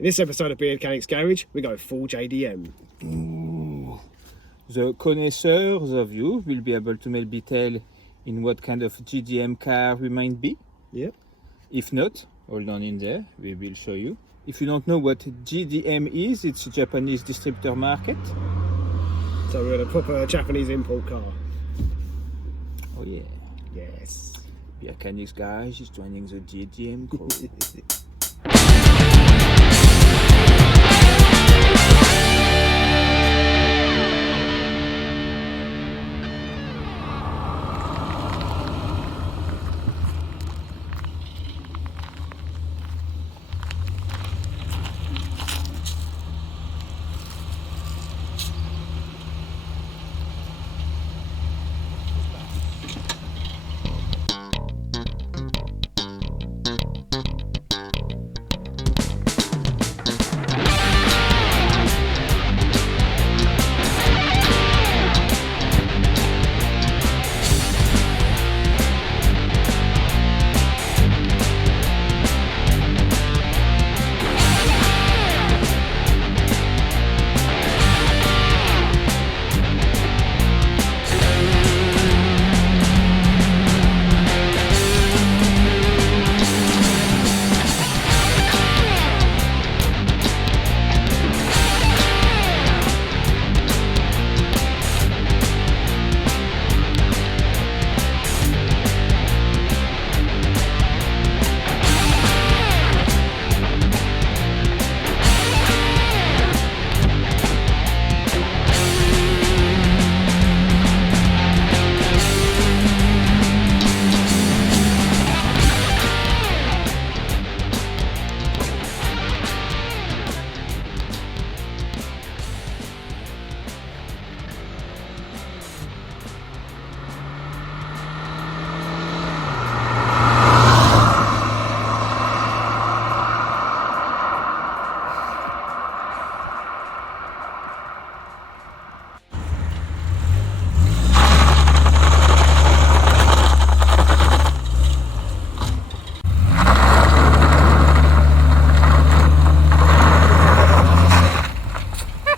In this episode of Beardchanics Garage, we go full JDM. Ooh. The connoisseurs of you will be able to maybe tell in what kind of JDM car we might be. Yep. If not, hold on in there, we will show you. If you don't know what JDM is, it's a Japanese distributor market. So we're in a proper Japanese import car. Oh yeah. Yes. Beardchanics Garage is joining the JDM crew.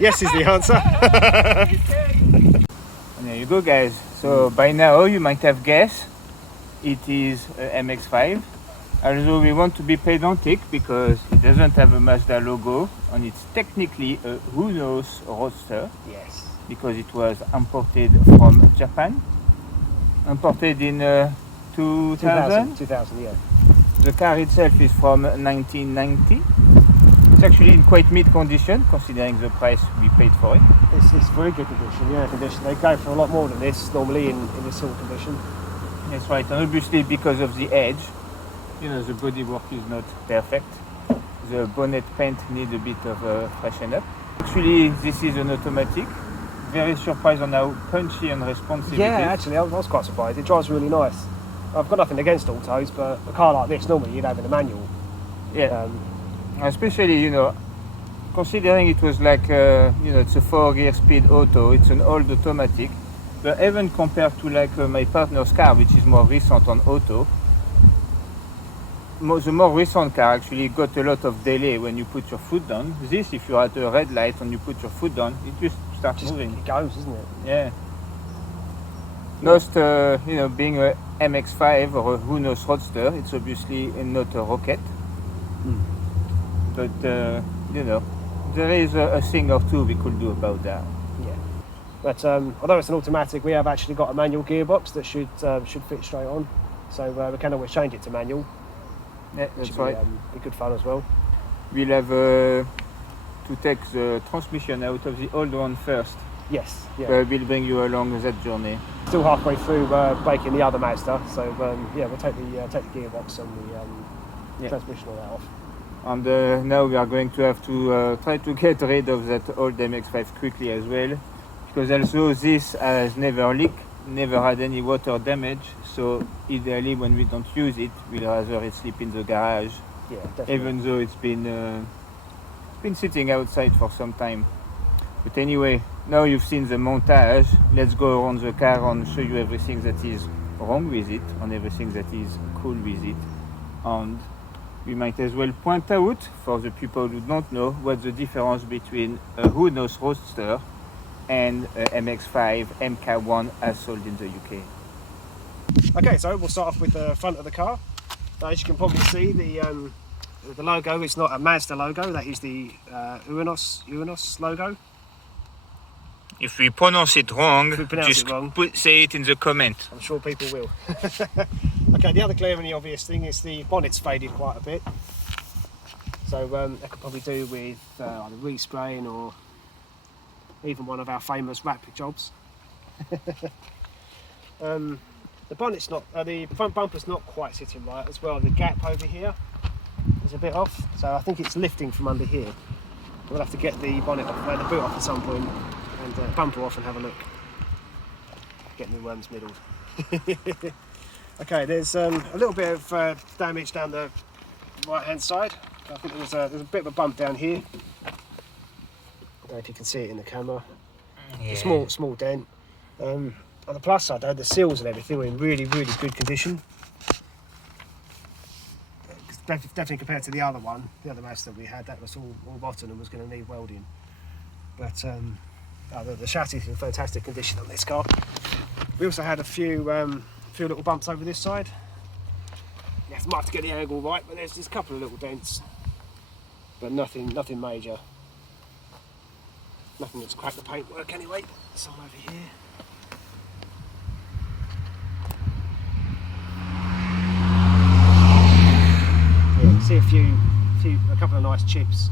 Yes is the answer. And there you go, guys. So by now you might have guessed it is a MX5. Although we want to be pedantic because it doesn't have a Mazda logo and it's technically a Eunos Roadster. Yes. Because it was imported from Japan. Imported in 2000? 2000, yeah. The car itself is from 1990. It's actually in quite mid condition considering the price we paid for it. It's very good condition, yeah, condition. They go for a lot more than this normally in this sort of condition. That's right, and obviously because of the edge, you know, the bodywork is not perfect. The bonnet paint needs a bit of freshen up. Actually, this is an automatic. Very surprised on how punchy and responsive yeah, it is. actually, I was quite surprised. It drives really nice. I've got nothing against autos, but a car like this, normally you'd have in a manual. Yeah. Especially, you know, considering it was like, you know, it's a 4-gear speed auto, it's an old automatic. But even compared to like my partner's car, which is more recent on auto, the more recent car actually got a lot of delay when you put your foot down. This, if you're at a red light and you put your foot down, it just starts moving. It goes, isn't it? Yeah. Most, you know, being a MX5 or a Eunos Roadster, it's obviously not a rocket. But, you know, there is a thing or two we could do about that. Yeah. But although it's an automatic, we have actually got a manual gearbox that should fit straight on. So we can always change it to manual. Yeah, that's right. Be good fun as well. We'll have to take the transmission out of the old one first. Yes, yeah. We'll bring you along that journey. Still halfway through breaking the other Mazda, so yeah, we'll take the gearbox and the transmission all that off. And now we are going to have to try to get rid of that old MX5 quickly as well, because also this has never leaked, never had any water damage, so ideally when we don't use it, we'd rather it sleep in the garage. Yeah, definitely. Even though it's been sitting outside for some time. But anyway, now you've seen the montage, let's go around the car and show you everything that is wrong with it and everything that is cool with it. And we might as well point out for the people who don't know what's the difference between a Eunos Roadster and a MX5 MK1 as sold in the UK. Okay, so we'll start off with the front of the car. As you can probably see, the logo is not a Mazda logo, that is the Eunos logo. If we pronounce it wrong, If we pronounce just it wrong, say it in the comment. I'm sure people will. Okay, the other glaringly obvious thing is the bonnet's faded quite a bit. So that could probably do with either respraying or even one of our famous wrap jobs. The bonnet's not, the front bumper's not quite sitting right as well. The gap over here is a bit off, so I think it's lifting from under here. We'll have to get the bonnet off, the boot off at some point, and bumper off and have a look. Get new worms middled. Okay, there's a little bit of damage down the right hand side. I think there's a bit of a bump down here. I don't know if you can see it in the camera. Yeah. A small dent. On the plus side though, the seals and everything were in really good condition. Definitely compared to the other one, the other Mazda that we had, that was all rotten and was going to need welding. But the chassis is in fantastic condition on this car. We also had a few little bumps over this side. Yeah, might have to get the angle right, but there's just a couple of little dents, but nothing major. Nothing that's cracked the paintwork anyway. Some over here. Yeah, see a couple of nice chips.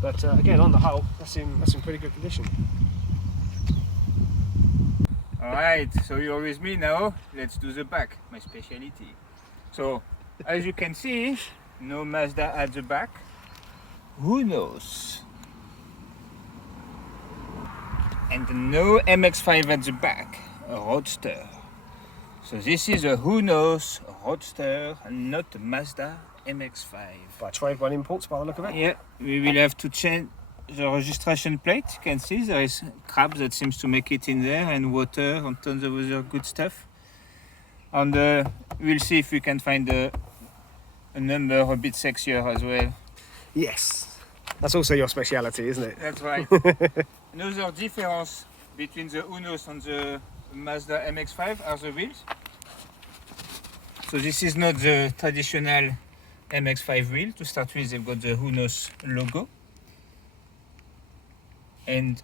But again, on the whole, that's in pretty good condition. Alright, so you're with me now. Let's do the back, my speciality. So, as you can see, no Mazda at the back. Who knows? And no MX5 at the back, a Roadster. So this is a Eunos Roadster and not a Mazda MX5. By trade one imports by the look of it. Yeah, we will have to change the registration plate. You can see there is crap that seems to make it in there, and water and tons of other good stuff. And we'll see if we can find a number a bit sexier as well. Yes. That's also your speciality, isn't it? That's right. Another difference between the Eunos and the Mazda MX5 are the wheels. So this is not the traditional MX5 wheel. To start with, they've got the Eunos logo. And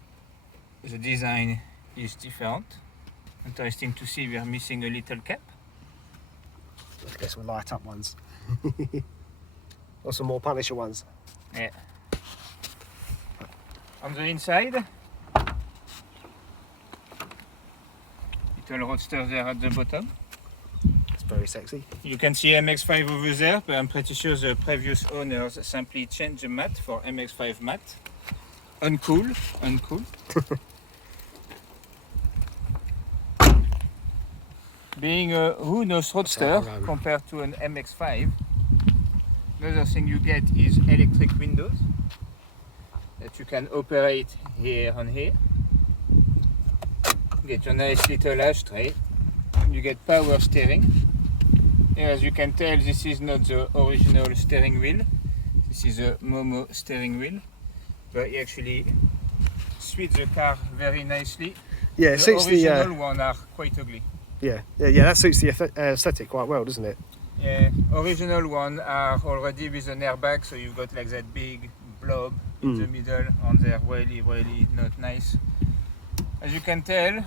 the design is different. Interesting to see we are missing a little cap. I guess we'll light up ones. Or some more Punisher ones. Yeah. On the inside, little Roadster there at the bottom. It's very sexy. You can see MX5 over there, but I'm pretty sure the previous owners simply changed the mat for MX5 mat. Uncool. Being a Eunos Roadster compared to an MX5, another thing you get is electric windows that you can operate here and here. Get your nice little ashtray. You get power steering. Here, as you can tell, this is not the original steering wheel. This is a Momo steering wheel, but you actually switch the car very nicely. Yeah, the suits original one are quite ugly. Yeah, that suits the aesthetic quite well, doesn't it? Yeah, original one are already with an airbag, so you've got like that big blob in the middle, and they're really not nice. As you can tell,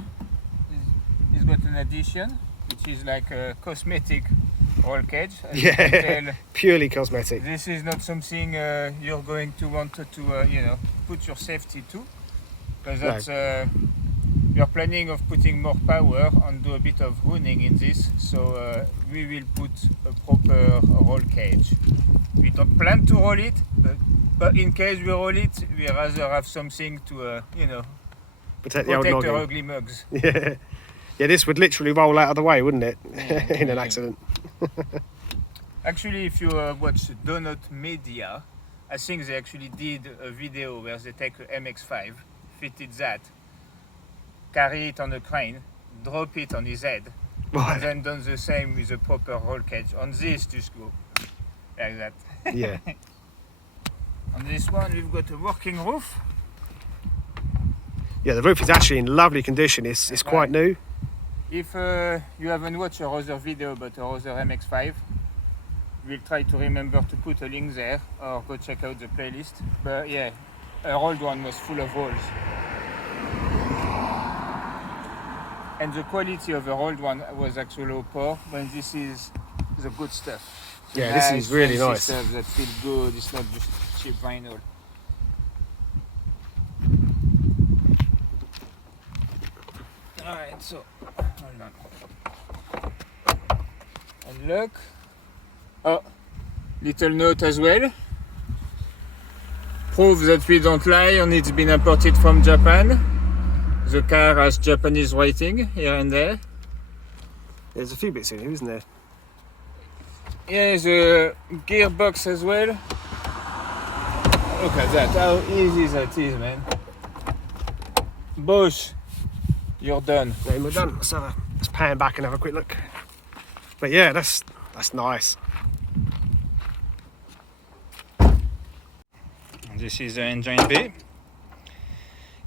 it's got an addition, which is like a cosmetic roll cage. As you can tell, purely cosmetic. this is not something you're going to want to put your safety to, because that's we are planning of putting more power and do a bit of honing in this, so we will put a proper roll cage. We don't plan to roll it, but in case we roll it, we rather have something to Protect the old our noggin. ugly mugs. Yeah, this would literally roll out of the way, wouldn't it? In an accident. Actually, if you watch Donut Media, I think they actually did a video where they take an MX5, fitted that, carry it on a crane, drop it on his head, Right. and then done the same with a proper roll cage. On this, just go. like that. Yeah. On this one, we've got a working roof. Yeah, the roof is actually in lovely condition. It's quite new. If you haven't watched a Roadster video about a Roadster MX5, we'll try to remember to put a link there or go check out the playlist. But yeah, our old one was full of holes. And the quality of the old one was actually poor, but this is the good stuff. Yeah, this is really fancy nice. Stuff that feels good, it's not just cheap vinyl. Alright, so hold on. And look. Oh, little note as well. Proof that we don't lie and it's been imported from Japan. The car has Japanese writing here and there. There's a few bits in here, isn't there? Yeah, the gearbox as well. Look at that, how easy that is, man. Bosch, you're done. Then we're done. Let's pan back and have a quick look. But yeah, that's nice. This is the engine bay.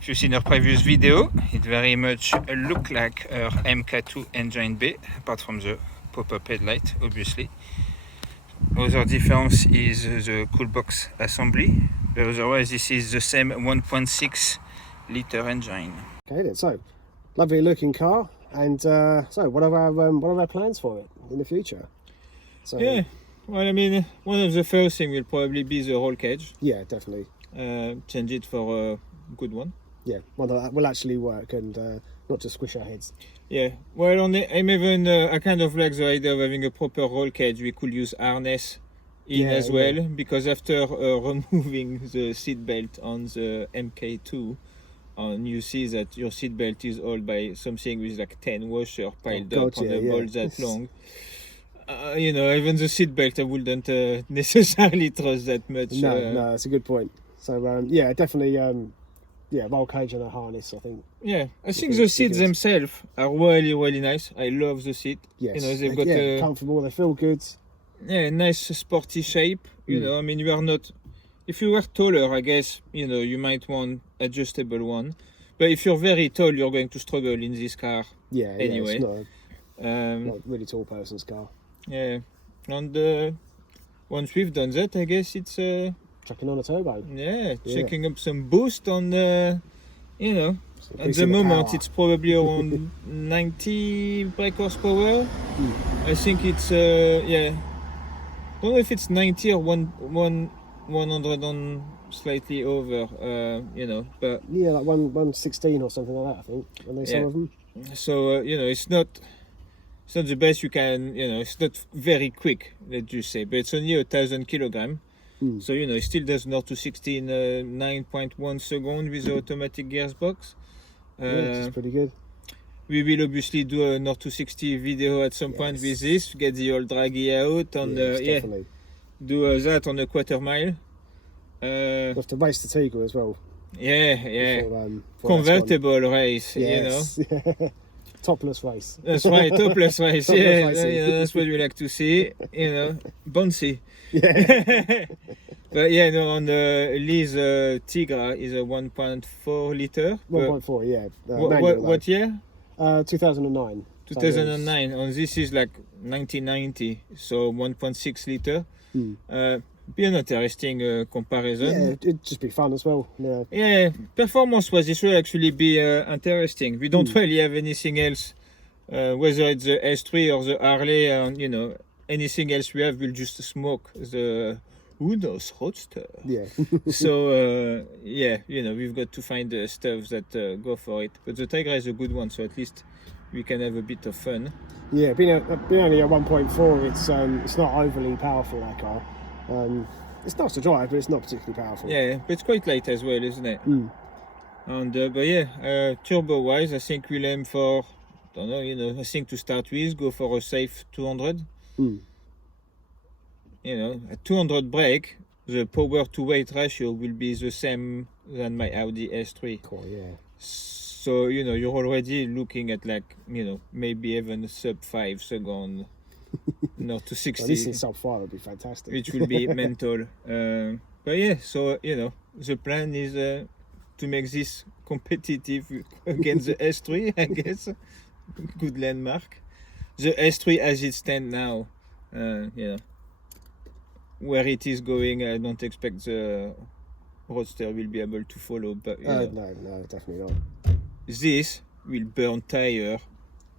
If you've seen our previous video, it very much look like our MK2 engine bay, apart from the pop-up headlight, obviously. Other difference is the cool box assembly, but otherwise this is the same 1.6 liter engine. Okay then, so lovely looking car, and so what are our plans for it in the future? So Yeah, well, I mean, one of the first thing will probably be the roll cage. yeah, definitely. Change it for a good one. Yeah, one that will actually work and not just squish our heads. Yeah, well, I'm even I kind of like the idea of having a proper roll cage. We could use harness in as well, because after removing the seat belt on the MK2, and you see that your seat belt is all by something with like 10 washers piled up on a ball that long. You know, even the seat belt I wouldn't necessarily trust that much. No, that's a good point. So yeah, definitely. Yeah, roll cage and a harness, I think. Yeah, I think the seats themselves are really, really nice. I love the seat. Yes, you know, they've got comfortable. They feel good. Yeah, nice sporty shape. You know, I mean, you are not. If you were taller, I guess you know you might want adjustable one. But if you're very tall, you're going to struggle in this car. Yeah, anyway. It's not a really tall person's car. Yeah, and once we've done that, I guess it's chucking on a turbo. Yeah, checking up some boost on the, you know, at the moment power. it's probably around 90 brake horsepower. I think it's yeah, don't know if it's 90 or 100 on slightly over, you know, but yeah, like 116 or something like that, I think. And there's some of them. So you know, it's not the best you can, you know, it's not very quick, let's just say, but it's only 1,000 kilograms. So you know, it still does 0 to 60 in 9.1 seconds with the automatic gearbox. Which is pretty good. We will obviously do a 0 to 60 video at some point with this, get the old draggy out, and definitely. Do that on a quarter mile. We'll have to race the Tigra as well. Yeah. For Convertible race, yes. you know. Topless race. That's right, topless race. Topless Yeah, that's what we like to see. You know, bouncy. Yeah. But yeah, no, on the Lee's Tigra is a 1.4 liter. 1.4, yeah. What year? 2009. 2009. And this is like 1990, so 1.6 liter. Be an interesting comparison. Yeah, it'd just be fun as well. Yeah, performance-wise, this will actually be interesting. We don't really have anything else, whether it's the S3 or the Harley, you know, anything else we have will just smoke the Eunos Roadster. Yeah. So, yeah, you know, we've got to find the stuff that go for it. But the Tigra is a good one, so at least we can have a bit of fun. Yeah, being only at 1.4, it's not overly powerful, that car. It's nice to drive, but it's not particularly powerful. Yeah, but it's quite light as well, isn't it? And but yeah, turbo wise, I think we'll aim for, don't know, you know, I think to start with, go for a safe 200. You know, at 200 brake, the power to weight ratio will be the same than my Audi S3. Cool, yeah. So you know, you're already looking at like, you know, maybe even sub 5 second not to 60. Well, this in sub 5 would be fantastic. Which will be mental. But yeah, so you know, the plan is to make this competitive against the S3, I guess. Good landmark. The S3 as it stands now, you know, where it is going, I don't expect the Roadster will be able to follow. But you know, no, definitely not. this will burn tire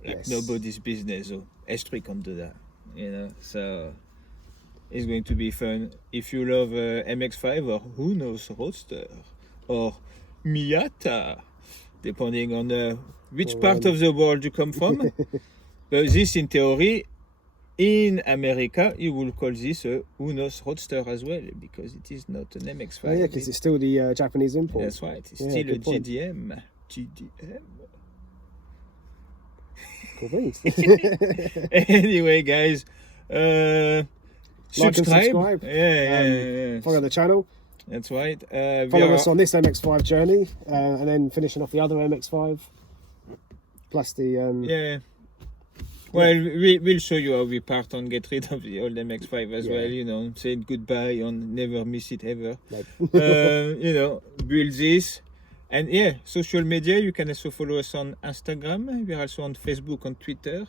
like Yes. nobody's business. So S3 can't do that, you know. So it's going to be fun. If you love MX5 or Eunos Roadster or Miata, depending on which part of the world you come from. But this, in theory, in America, you will call this a Eunos Roadster as well, because it is not an MX5. Oh yeah, because it's still the Japanese import. That's right. It's Yeah, still a good point. JDM. JDM. Cool beans. Anyway, guys, Like and subscribe. Yeah. Follow the channel. That's right. Follow us on this MX5 journey, and then finishing off the other MX5. Plus the yeah. Well, we'll show you how we part on get rid of the old MX5 as well, you know, saying goodbye on never miss it ever. like, You know, build this. And yeah, social media, you can also follow us on Instagram. We're also on Facebook, on Twitter.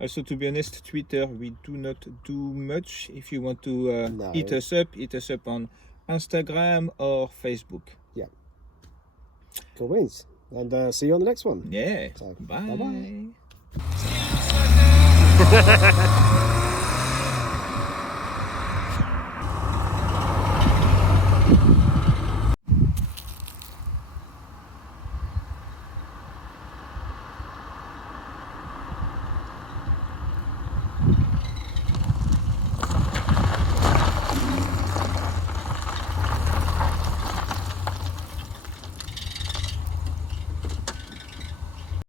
Also, to be honest, Twitter, we do not do much. If you want to No. hit us up on Instagram or Facebook. yeah. Cool beans. And see you on the next one. Yeah. So, Bye. bye-bye.